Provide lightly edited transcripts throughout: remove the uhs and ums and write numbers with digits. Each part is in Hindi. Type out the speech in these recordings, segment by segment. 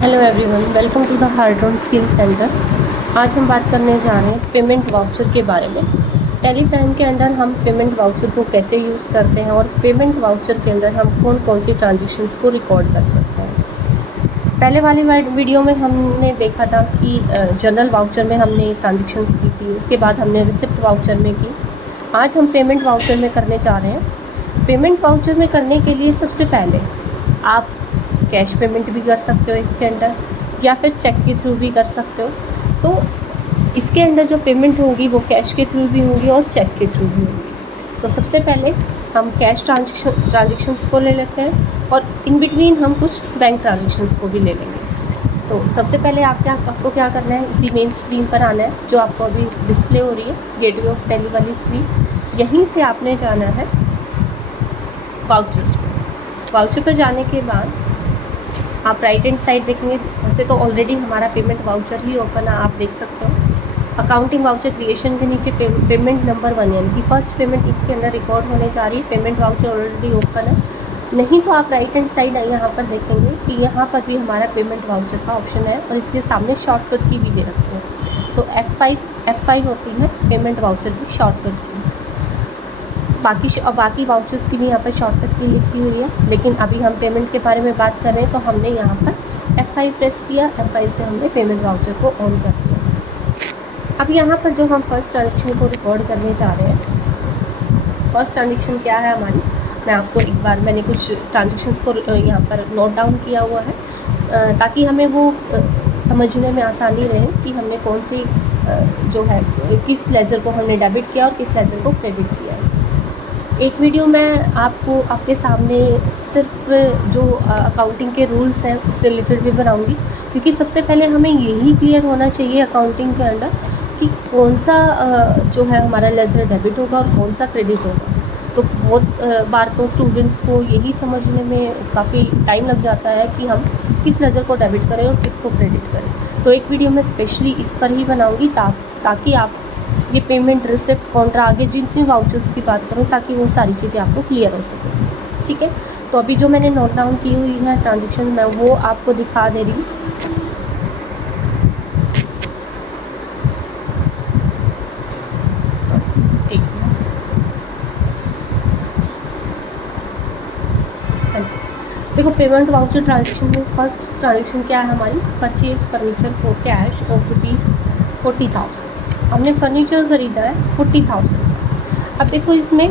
Hello everyone, welcome to the हार्ड्रॉन स्किल सेंटर। आज हम बात करने जा रहे हैं पेमेंट वाउचर के बारे में। टेलीप्राइम के अंदर हम पेमेंट वाउचर को कैसे यूज़ करते हैं और पेमेंट वाउचर के अंदर हम कौन कौन सी ट्रांजेक्शन्स को रिकॉर्ड कर सकते हैं। पहले वाली वीडियो में हमने देखा था कि जनरल वाउचर में हमने ट्रांजेक्शन्स की थी, उसके बाद हमने रिसिप्ट वाउचर में की। आज हम पेमेंट वाउचर में करने जा रहे हैं। पेमेंट वाउचर में करने के लिए सबसे पहले आप कैश पेमेंट भी कर सकते हो इसके अंदर, या फिर चेक के थ्रू भी कर सकते हो। तो इसके अंदर जो पेमेंट होगी वो कैश के थ्रू भी होगी और चेक के थ्रू भी होगी। तो सबसे पहले हम कैश ट्रांजेक्शन्स को ले लेते हैं और इन बिटवीन हम कुछ बैंक ट्रांजेक्शन्स को भी ले लेंगे। तो सबसे पहले आपको क्या करना है, इसी मेन स्क्रीन पर आना है जो आपको अभी डिस्प्ले हो रही है, गेटवे ऑफ टेली वाली स्क्रीन। यहीं से आपने जाना है वाउचर पर जाने के बाद आप राइट हैंड साइड देखेंगे। वैसे तो ऑलरेडी हमारा पेमेंट वाउचर ही ओपन है, आप देख सकते हो। अकाउंटिंग वाउचर क्रिएशन के नीचे पेमेंट नंबर 1 यानी कि फर्स्ट पेमेंट इसके अंदर रिकॉर्ड होने जा रही है। पेमेंट वाउचर ऑलरेडी ओपन है। नहीं तो आप राइट हैंड साइड यहाँ पर देखेंगे कि यहाँ पर भी हमारा पेमेंट वाउचर का ऑप्शन है और इसके सामने शॉर्टकट की भी दे रखी है। तो F5 होती है पेमेंट वाउचर की शॉर्टकट की। बाकी वाउचर्स की भी यहाँ पर शॉर्टकट की लिखी हुई है, लेकिन अभी हम पेमेंट के बारे में बात कर रहे हैं तो हमने यहाँ पर F5 प्रेस किया। F5 से हमने पेमेंट वाउचर को ऑन कर दिया। अब यहाँ पर जो हम फर्स्ट ट्रांजेक्शन को रिकॉर्ड करने जा रहे हैं, फर्स्ट ट्रांजेक्शन क्या है हमारी, मैं आपको एक बार मैंने कुछ ट्रांजेक्शन्स को यहाँ पर नोट डाउन किया हुआ है ताकि हमें वो समझने में आसानी रहे कि हमने कौन सी जो है किस लेज़र को हमने डेबिट किया और किस लेज़र को क्रेडिट किया। एक वीडियो मैं आपको आपके सामने सिर्फ जो अकाउंटिंग के रूल्स हैं उससे रिलेटेड भी बनाऊंगी, क्योंकि सबसे पहले हमें यही क्लियर होना चाहिए अकाउंटिंग के अंदर कि कौन सा जो है हमारा लेज़र डेबिट होगा और कौन सा क्रेडिट होगा। तो बहुत बार तो स्टूडेंट्स को यही समझने में काफ़ी टाइम लग जाता है कि हम किस लेज़र को डेबिट करें और किसको क्रेडिट करें। तो एक वीडियो मैं स्पेशली इस पर ही बनाऊँगी ताकि आप ये पेमेंट, रिसिप्ट, कॉन्ट्रा, आगे जितनी वाउचर्स की बात करूँ ताकि वो सारी चीज़ें आपको क्लियर हो सके। ठीक है, तो अभी जो मैंने नोट डाउन की हुई है ट्रांजेक्शन मैं वो आपको दिखा दे रही हूँ। देखो, पेमेंट वाउचर ट्रांजेक्शन में फर्स्ट ट्रांजेक्शन क्या है हमारी, purchase furniture for cash of ₹40,000। हमने फर्नीचर ख़रीदा है 40,000। अब देखो इसमें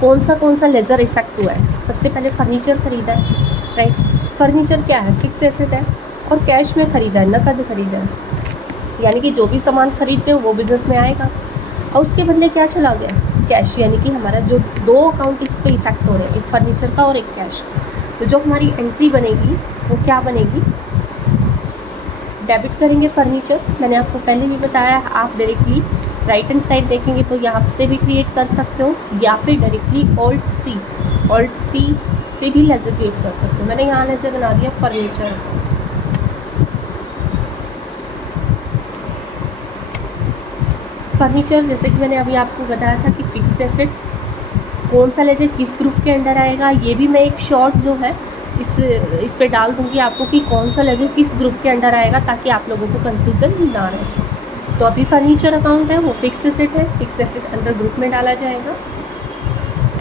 कौन सा लेज़र इफेक्ट हुआ है। सबसे पहले फर्नीचर ख़रीदा है, राइट। फर्नीचर क्या है, फिक्स एसेट है और कैश में ख़रीदा है, नकद ख़रीदा है, यानी कि जो भी सामान खरीदते हो वो बिज़नेस में आएगा। और उसके बदले क्या चला गया, कैश, यानी कि हमारा जो दो अकाउंट इस पर इफेक्ट हो रहे हैं, एक फर्नीचर का और एक कैश का। तो जो हमारी एंट्री बनेगी वो क्या बनेगी, डेबिट करेंगे फर्नीचर। मैंने आपको पहले भी बताया, आप डायरेक्टली राइट हैंड साइड देखेंगे तो यहाँ से भी क्रिएट कर सकते हो या फिर डायरेक्टली ऑल्ट सी से भी लेज़र क्रिएट कर सकते हो। मैंने यहाँ लेज़र बना दिया फर्नीचर। फर्नीचर जैसे कि मैंने अभी आपको बताया था कि फिक्स एसेट, कौन सा लेज़र किस ग्रुप के अंडर आएगा, ये भी मैं एक शॉर्ट जो है इस पे डाल दूँगी आपको कि कौन सा लेज़र किस ग्रुप के अंडर आएगा, ताकि आप लोगों को कन्फ्यूज़न ना रहे। तो अभी फर्नीचर अकाउंट है वो फिक्स एसेट है, फिक्स एसेट अंडर ग्रुप में डाला जाएगा।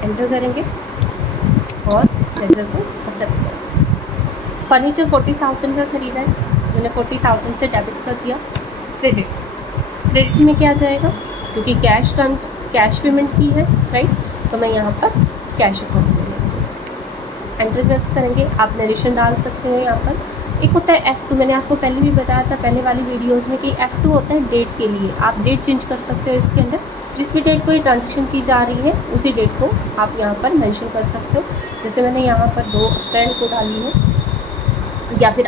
एंटर करेंगे और लेज़र को एक्सेप्ट करेंगे। फर्नीचर 40,000 का खरीदा है, मैंने 40,000 से डेबिट कर दिया। क्रेडिट में क्या जाएगा, क्योंकि कैश पेमेंट की है, राइट, तो मैं यहाँ पर कैश अकाउंट में एंटर प्रेस करेंगे। आप नरेशन डाल सकते हो यहाँ पर। एक होता है F2, मैंने आपको पहले भी बताया था पहले वाली वीडियोस में कि F2 होता है डेट के लिए। आप डेट चेंज कर सकते हो इसके अंदर, जिस भी डेट को ये ट्रांजेक्शन की जा रही है उसी डेट को आप यहाँ पर मेंशन कर सकते हो। जैसे मैंने यहाँ पर 2 अप्रैल को डाली है, या फिर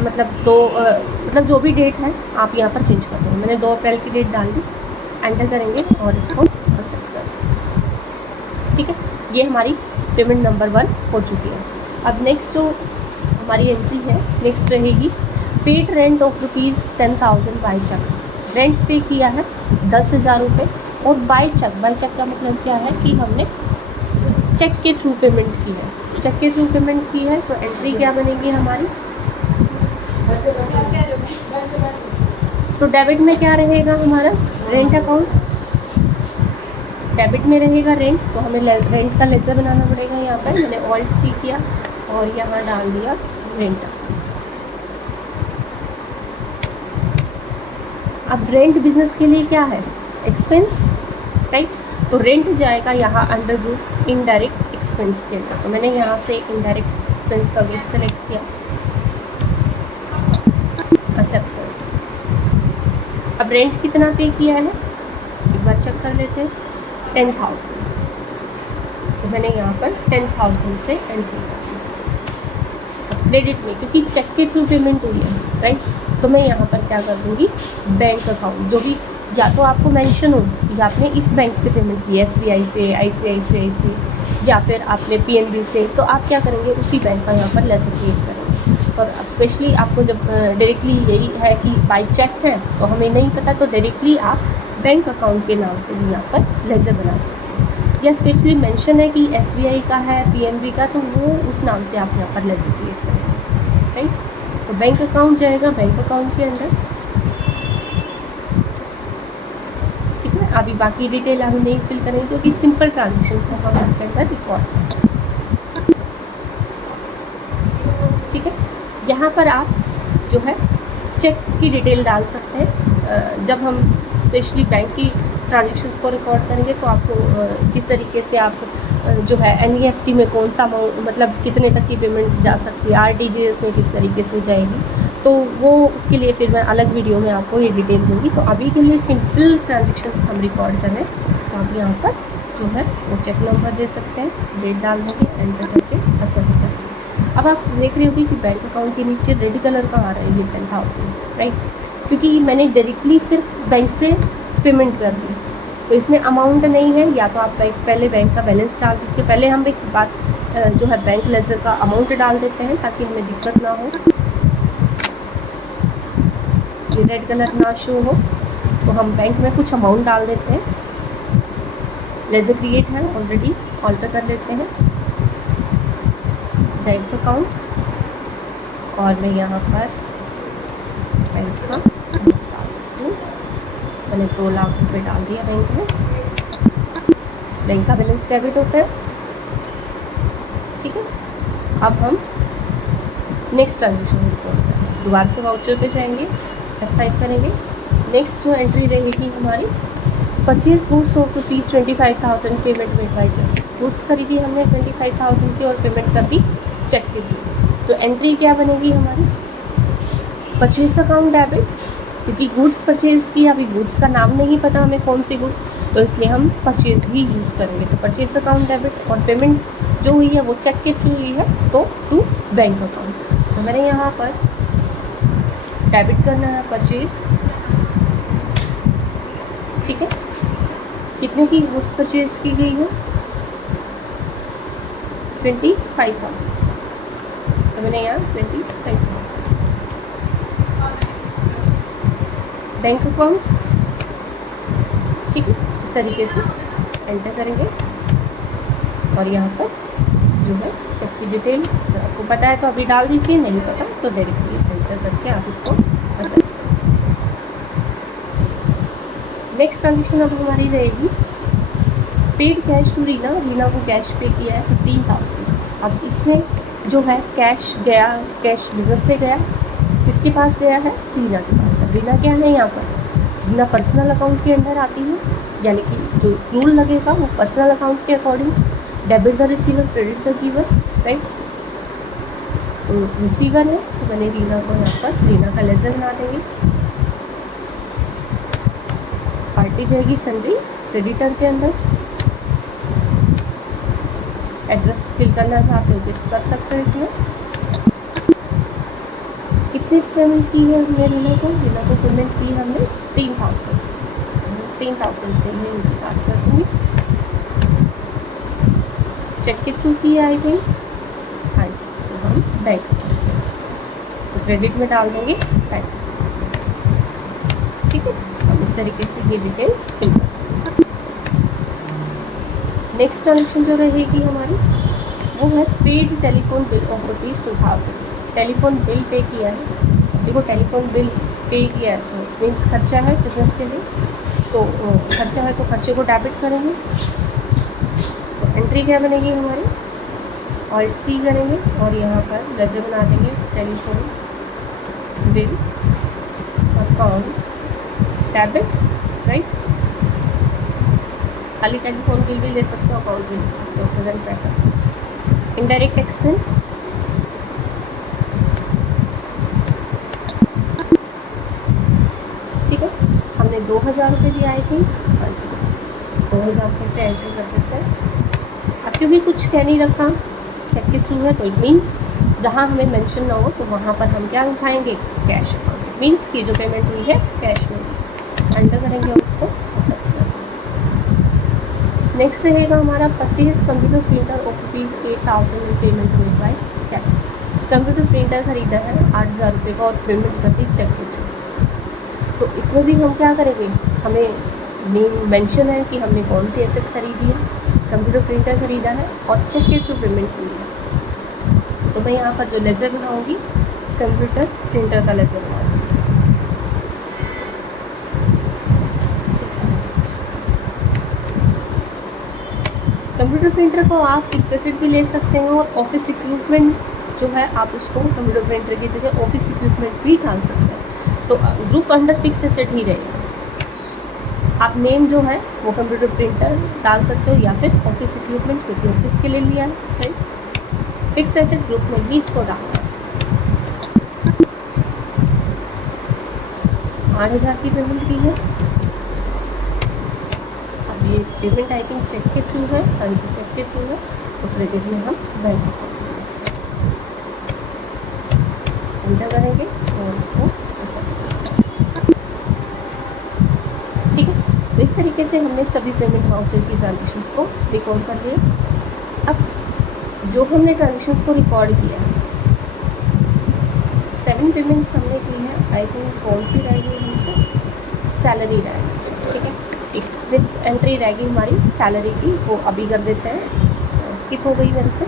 मतलब जो भी डेट है आप यहाँ पर चेंज कर दो। मैंने 2 अप्रैल की डेट डाल दी, एंटर करेंगे और इसको एक्सेप्ट कर देंगे। ठीक है, ये हमारी पेमेंट नंबर 1 हो चुकी है। अब नेक्स्ट जो हमारी एंट्री है, नेक्स्ट रहेगी paid rent of ₹10,000 by cheque. Rent पे किया है 10,000 रुपये और बाई चेक का मतलब क्या है कि हमने चेक के थ्रू पेमेंट की है। चेक के थ्रू पेमेंट की है तो एंट्री क्या बनेगी हमारी, तो डेबिट में क्या रहेगा हमारा, रेंट अकाउंट, डेबिट में रहेगा रेंट, तो हमें रेंट का लेजर बनाना पड़ेगा। यहाँ पर मैंने ऑल्ट सी किया और यहाँ डाल दिया रेंट। अब रेंट बिजनेस के लिए क्या है, एक्सपेंस, राइट। तो रेंट जाएगा यहाँ अंडर ग्रुप इनडायरेक्ट एक्सपेंस के लिए, तो मैंने यहाँ से इनडायरेक्ट एक्सपेंस का ग्रुप सेलेक्ट किया, एक्सेप्ट कर। अब रेंट कितना पे किया है एक बार चेक कर लेते हैं, 10,000, तो मैंने यहाँ पर 10,000 से एंट्री कर दी। क्रेडिट में क्योंकि चेक के थ्रू पेमेंट हुई है, राइट, तो मैं यहाँ पर क्या कर दूँगी, बैंक अकाउंट जो भी या तो आपको मेंशन हो कि आपने इस बैंक से पेमेंट की, SBI से, ICICI से, या फिर आपने PNB से, तो आप क्या करेंगे उसी बैंक का यहाँ पर लेजर क्रिएट करेंगे। और स्पेशली आपको जब डायरेक्टली यही है कि बाई चेक है तो हमें नहीं पता, तो डायरेक्टली आप बैंक अकाउंट के नाम से भी यहाँ पर लेजर बना सकते हैं, या स्पेशली मेंशन है कि SBI का है, PNB का, तो वो उस नाम से आप यहाँ पर लेजर क्रिएट करेंगे, राइट। तो बैंक अकाउंट जाएगा बैंक अकाउंट के अंदर, ठीक है। अभी बाकी डिटेल हम नहीं फिल करेंगे क्योंकि सिंपल ट्रांजेक्शन को हम इसके अंदर रिकॉर्ड, ठीक है। यहाँ पर आप जो है चेक की डिटेल डाल सकते हैं। जब हम स्पेशली बैंक की ट्रांजेक्शन्स को रिकॉर्ड करेंगे तो आपको किस तरीके से आप जो है NEFT में कौन सा अमाउंट, मतलब कितने तक की पेमेंट जा सकती है, RTGS में किस तरीके से जाएगी, तो वो उसके लिए फिर मैं अलग वीडियो में आपको ये डिटेल दूँगी। तो अभी के लिए सिंपल ट्रांजेक्शन्स हम रिकॉर्ड करें, तो आप यहाँ पर जो है वो चेक नंबर दे सकते हैं, डेट डाल देंगे, एंटर करके असर करेंगे। अब आप देख रहे होगी कि बैंक अकाउंट के नीचे रेड कलर का आ रहा है ये 10,000, राइट, क्योंकि मैंने डायरेक्टली सिर्फ बैंक से पेमेंट कर दी, तो इसमें अमाउंट नहीं है। या तो आप पहले बैंक का बैलेंस डाल दीजिए, पहले हम एक बात जो है बैंक लेजर का अमाउंट डाल देते हैं ताकि हमें दिक्कत ना हो, ये रेड कलर ना शो हो, तो हम बैंक में कुछ अमाउंट डाल देते हैं। लेजर क्रिएट है ऑलरेडी, ऑल्टर कर लेते हैं बैंक अकाउंट, और मैं यहाँ पर बैंक का मैंने 2 लाख रुपये डाल दिया बैंक में, बैंक का बैलेंस डेबिट होता है, ठीक है। अब हम नेक्स्ट ट्रांजेक्शन रिपोर्ट करेंगे, दोबारा से वाउचर पे जाएंगे, F5 करेंगे। नेक्स्ट जो एंट्री रहेगी हमारी, purchase goods of ₹25,000 payment made by cheque, goods खरीदी हमने 25,000 की और पेमेंट कर दी चेक के थ्रू, तो एंट्री क्या बनेगी हमारी, परचेज अकाउंट डेबिट, क्योंकि गुड्स परचेज़ की, अभी गुड्स का नाम नहीं पता हमें कौन सी गुड्स, तो इसलिए हम परचेज़ ही यूज़ करेंगे। तो परचेज अकाउंट डेबिट, और पेमेंट जो हुई है वो चेक के थ्रू हुई है, तो टू बैंक अकाउंट, तो मैंने यहाँ पर डेबिट करना है परचेज़, ठीक है। कितने की गुड्स परचेज़ की गई है, 25,000, तो मैंने यहाँ 25,000 बैंक अकाउंट, ठीक है, इस तरीके से एंटर करेंगे। और यहाँ पर जो है चेक की डिटेल अगर आपको पता है तो अभी डाल दीजिए, नहीं पता तो डायरेक्टली एंटर करके आप इसको असर। नेक्स्ट ट्रांजेक्शन अब हमारी रहेगी paid cash to Reena, Reena को कैश पे किया है 15,000। अब इसमें जो है कैश गया, कैश बिजनेस से गया, किसके पास गया है, रीना के पास। अब रीना क्या है यहाँ पर, रीना पर्सनल अकाउंट के अंदर आती है, यानी कि जो रूल लगेगा वो पर्सनल अकाउंट के according, debit the receiver, credit the giver, right. तो रिसीवर है तो मैंने रीना को यहाँ पर रीना का लेजर बना देंगे। पार्टी जाएगी सन्डे, क्रेडिटर के अंदर एड्रेस फिल करना चाहते हो तो कर सकते हो। इसमें कितनी पेमेंट की है हमने रीना को पेमेंट की हमने 16,000, 16,000 से मैं उनके पास कर दूँगी, चेक के थ्रू की आई थिंक, हाँ जी। तो हम बैंक तो क्रेडिट में डाल देंगे बैंक, ठीक है। हम इस तरीके से ये डिटेल फिल कर देंगे। नेक्स्ट ट्रांजेक्शन जो रहेगी हमारी वो है paid telephone bill of ₹2,000, telephone bill pay किया है देखो टेलीफोन बिल पे किया है तो मीन्स खर्चा है बिजनेस के लिए, तो खर्चा है तो खर्चे को डेबिट करेंगे। तो एंट्री क्या बनेगी हमारी, ऑल्ट सी करेंगे और यहाँ पर लेजर बना देंगे telephone bill account debit, right. खाली टेलीफोन बिल भी ले सकते हो, अकाउंट भी ले सकते हो, प्रेजेंट मैटर। इनडायरेक्ट एक्सपेंस ठीक है, हमने 2000 रुपये दिए आई थिंक, हाँ जी 2000 कैसे एंट्री कर सकते हैं। अब क्योंकि कुछ कह नहीं रखा, चेक के थ्रू है तो इट मीन्स जहाँ हमें मेंशन ना हो तो वहाँ पर हम क्या उठाएंगे, कैश अकाउंट, मीन्स की जो पेमेंट हुई है कैश में अंडर करेंगे उसको। नेक्स्ट रहेगा हमारा परचेज कंप्यूटर प्रिंटर ऑफ ₹8000 में पेमेंट हुई बाय चेक। कंप्यूटर प्रिंटर खरीदा है 8000 रुपये का और पेमेंट कर दी चेक के थ्रू। तो इसमें भी हम क्या करेंगे, हमें मेंशन है कि हमने कौन सी एसेट खरीदी है, कंप्यूटर प्रिंटर खरीदा है और चेक के थ्रू पेमेंट हुई है। तो मैं यहाँ पर जो लेजर बनाऊँगी कंप्यूटर प्रिंटर का लेजर बनाऊँगी। कंप्यूटर प्रिंटर को आप फिक्स एसेट भी ले सकते हैं और ऑफिस इक्विपमेंट जो है आप उसको कंप्यूटर प्रिंटर की जगह ऑफिस इक्विपमेंट भी डाल सकते हैं। तो ग्रुप अंडर फिक्स एसेट ही रहेगा। आप नेम जो है वो कंप्यूटर प्रिंटर डाल सकते हो या फिर ऑफिस इक्विपमेंट, क्योंकि ऑफिस के लिए लिया है, राइट। फिक्स एसेट ग्रुप में भी इसको डालना है। 8000 की पेमेंट की है। ये पेमेंट आई थिंक चेक के थ्रू है, हाँ जी चेक के थ्रू है, तो क्रेडिट में हम बैंक अकाउंट एंटर करेंगे और इसको ठीक है। तो इस तरीके से हमने सभी पेमेंट वाउचर की ट्रांजेक्शन्स को रिकॉर्ड कर लिया। अब जो हमने ट्रांजेक्शन्स को रिकॉर्ड किया 7 पेमेंट्स हमने की है, आई थिंक कौन सी रहेगी हमसे, सैलरी रहेगी, ठीक है। फिफ्थ एंट्री रहेगी हमारी सैलरी की, वो अभी कर देते हैं, स्किप हो गई मेरे से।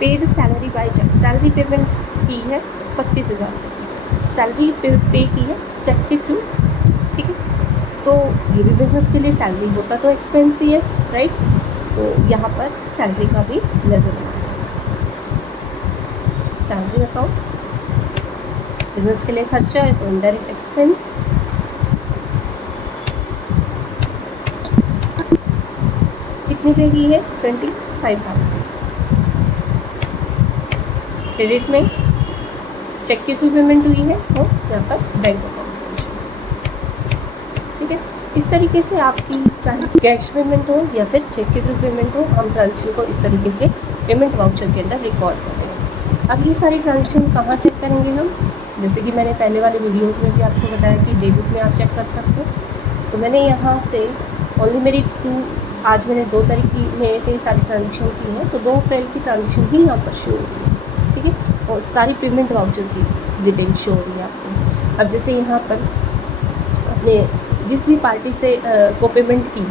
Paid salary by cheque, salary payment की है 25,000 की, सैलरी पे की है चेक के थ्रू, ठीक है। तो ये भी बिजनेस के लिए सैलरी होता तो एक्सपेंस ही है, राइट। तो यहाँ पर सैलरी का भी नजर आता है, सैलरी अकाउंट बिजनेस के लिए खर्चा है तो इनडायरेक्ट एक्सपेंस। कितनी पे की है 25,000। क्रेडिट में चेक के थ्रू पेमेंट हुई है तो यहाँ पर बैंक अकाउंट, ठीक है। इस तरीके से आपकी चाहे कैश पेमेंट हो या फिर चेक के थ्रू पेमेंट हो, हम ट्रांजेक्शन को इस तरीके से पेमेंट वाउचर के अंदर रिकॉर्ड करते हैं। अब ये सारी ट्रांजेक्शन कहाँ चेक करेंगे हम, जैसे कि मैंने पहले वाले वीडियोज़ में भी आपको बताया कि डेबिट में आप चेक कर सकते हो। तो मैंने यहाँ से ओनली मेरी आज मैंने 2 तारीख की में से सारी ट्रांजेक्शन की है, तो 2 अप्रैल की ट्रांजेक्शन भी यहाँ पर शो हो रही है, ठीक है। और सारी पेमेंट वाउचर की डिटेल शो हो रही है आपको। अब जैसे यहाँ पर अपने जिस भी पार्टी से को पेमेंट की,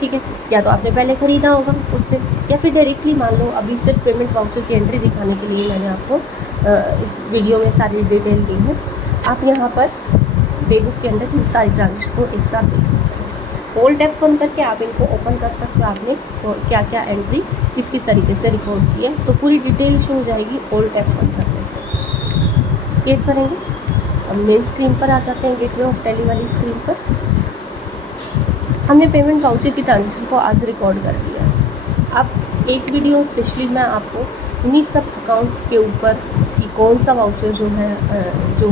ठीक है, या तो आपने पहले ख़रीदा होगा उससे या फिर डायरेक्टली मान लो अभी सिर्फ पेमेंट वाउचर की एंट्री दिखाने के लिए मैंने आपको इस वीडियो में सारी डिटेल दी है। आप यहाँ पर डेबिट के अंदर इन सारी ट्रांजेक्शन को एक साथ देख सकते हो। ओल्ड ऐप बंद करके आप इनको ओपन कर सकते हो, आपने तो क्या क्या एंट्री किस किस तरीके से रिकॉर्ड की है, तो पूरी डिटेल शो हो जाएगी ओल्ड ऐप बंद करने से। स्केप करेंगे, अब मेन स्क्रीन पर आ जाते हैं, गेटवे ऑफ टैली वाली स्क्रीन पर। हमने पेमेंट वाउचर की ट्रांजेक्शन को आज रिकॉर्ड कर दिया है। अब एक वीडियो स्पेशली मैं आपको इन्हीं सब अकाउंट के ऊपर कि कौन सा वाउचर जो है जो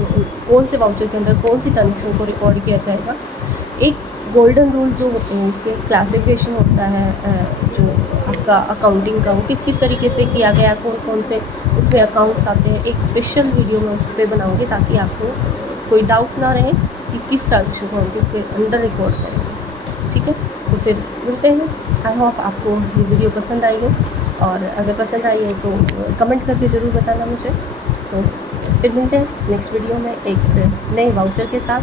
कौन से वाउचर के अंदर कौन सी ट्रांजेक्शन को रिकॉर्ड किया जाएगा, एक गोल्डन रूल जो होते हैं इसके क्लासिफिकेशन होता है जो आपका अकाउंटिंग का, वो किस किस तरीके से किया गया, कौन कौन से उसमें अकाउंट्स आते हैं, एक स्पेशल वीडियो मैं उस पर बनाऊँगी ताकि आपको कोई डाउट ना रहे कि किस ट्रांजेक्शन को हम किसके अंदर रिकॉर्ड करेंगे, ठीक है। तो फिर मिलते हैं। आई होप आपको ये वीडियो पसंद आई हो, और अगर पसंद आई हो तो कमेंट करके ज़रूर बताना मुझे। तो फिर मिलते हैं नेक्स्ट वीडियो में एक नए वाउचर के साथ।